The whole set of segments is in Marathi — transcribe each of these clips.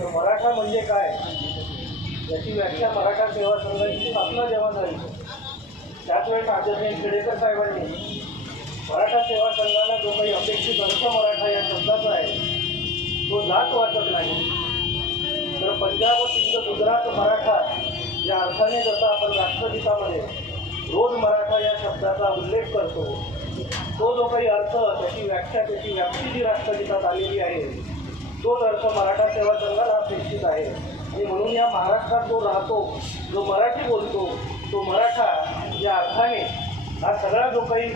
तर मराठा म्हणजे काय? याची व्याख्या मराठा सेवा संघाची स्थापना जेव्हा झाली त्याच वेळेस आदरणीय खेडेकर साहेबांनी मराठा सेवा संघाला जो काही अपेक्षित अर्थ मराठा या शब्दाचा आहे तो जात वाचत नाही. तर पंजाब सिंध गुजरात मराठा या अर्थाने जसा आपण राष्ट्रगीतामध्ये रोज मराठा या शब्दाचा उल्लेख करतो तो जो काही अर्थ त्याची व्याख्या त्याची व्याप्ती जी राष्ट्रगीतात आलेली आहे तोच अर्थ मराठा सेवा संघाला अपेक्षित आहे. आणि म्हणून या महाराष्ट्रात जो राहतो जो मराठी बोलतो तो मराठा या अर्थाने हा सगळा जो काही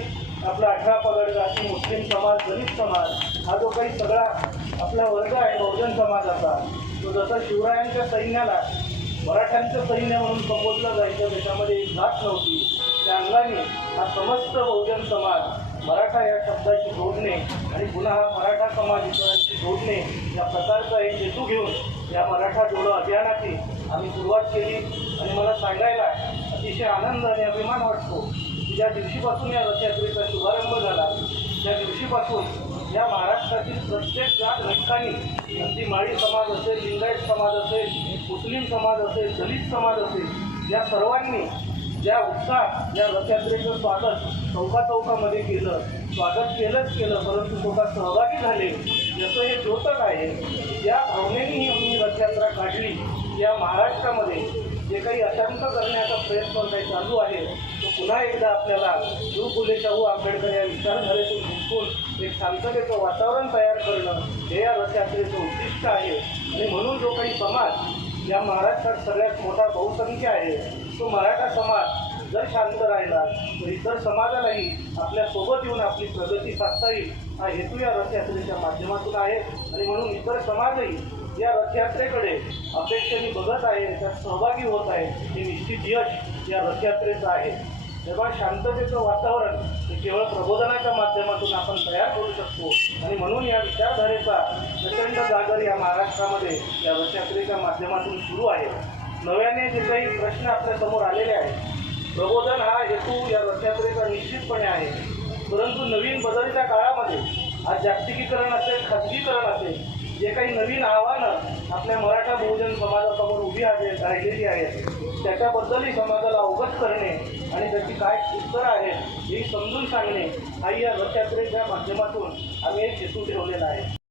आपला अठरा पगड जाती मुस्लिम समाज दलित समाज हा जो काही सगळा आपला वर्ग आहे बहुजन समाजाचा तो जसं शिवरायांच्या सैन्याला मराठ्यांचं सैन्य म्हणून संबोधलं जायचं त्याच्यामध्ये एक जात नव्हती. त्या अंगाने हा समस्त बहुजन समाज मराठा या शब्दाची जोडणे आणि पुन्हा हा मराठा समाज इतरांशी जोडणे या प्रकारचा एक हेतू घेऊन या मराठा जोडो अभियानाची आम्ही सुरुवात केली. आणि मला सांगायला अतिशय आनंद आणि अभिमान वाटतो की ज्या दिवशीपासून या रथयात्रेचा शुभारंभ झाला त्या दिवशीपासून या महाराष्ट्रातील प्रत्येक जात घटकांनी अगदी माळी समाज असेल लिंगायत समाज असेल मुस्लिम समाज असेल दलित समाज असेल या सर्वांनी ज्या उत्साहात या रथयात्रेचं स्वागत चौका चौकामध्ये केलं स्वागत केलंच केलं परंतु स्वतः सहभागी झाले जसं हे द्योतक आहे. या भावनेने ही आम्ही रथयात्रा काढली. या महाराष्ट्रामध्ये जे काही अशांत करण्याचा प्रयत्न काही चालू आहे तो पुन्हा एकदा आपल्याला शिव फुले शाहू आंबेडकर या विचारधारेतून झुकून एक शांततेचं वातावरण तयार करणं हे या रथयात्रेचं उद्दिष्ट आहे. आणि म्हणून जो काही समाज या महाराष्ट्रात सगळ्यात मोठा बहुसंख्य आहे तो मराठा समाज जर शांत राहिला तर इतर समाजालाही आपल्यासोबत येऊन आपली प्रगती साधता येईल. हा हेतू या रथयात्रेच्या माध्यमातून आहे. आणि म्हणून इतर समाजही या रथयात्रेकडे अपेक्षेने बघत आहे त्यात सहभागी होत आहे. हे निश्चित यश या रथयात्रेचं आहे. तेव्हा शांततेचं वातावरण हे केवळ प्रबोधनाच्या माध्यमातून आपण तयार करू शकतो. आणि म्हणून या विचारधारेचा प्रचंड जागर या महाराष्ट्रामध्ये या रथयात्रेच्या माध्यमातून सुरू आहे. नव्याने जे काही प्रश्न आपल्यासमोर आलेले आहेत प्रबोधन हा हेतू या रथयात्रेचा निश्चितपणे आहे. परंतु नवीन बदलत्या काळामध्ये आज जागतिकीकरण असेल खाजगीकरण असेल जे काही नवीन आव्हानं आपल्या मराठा बहुजन समाजासमोर उभी आहे राहिलेली आहेत त्याच्याबद्दलही समाजाला अवगत करणे आणि त्याची काय उत्तरं आहेत हे समजून सांगणे हाही या रथयात्रेच्या माध्यमातून आम्ही एक हेतू ठेवलेला आहे.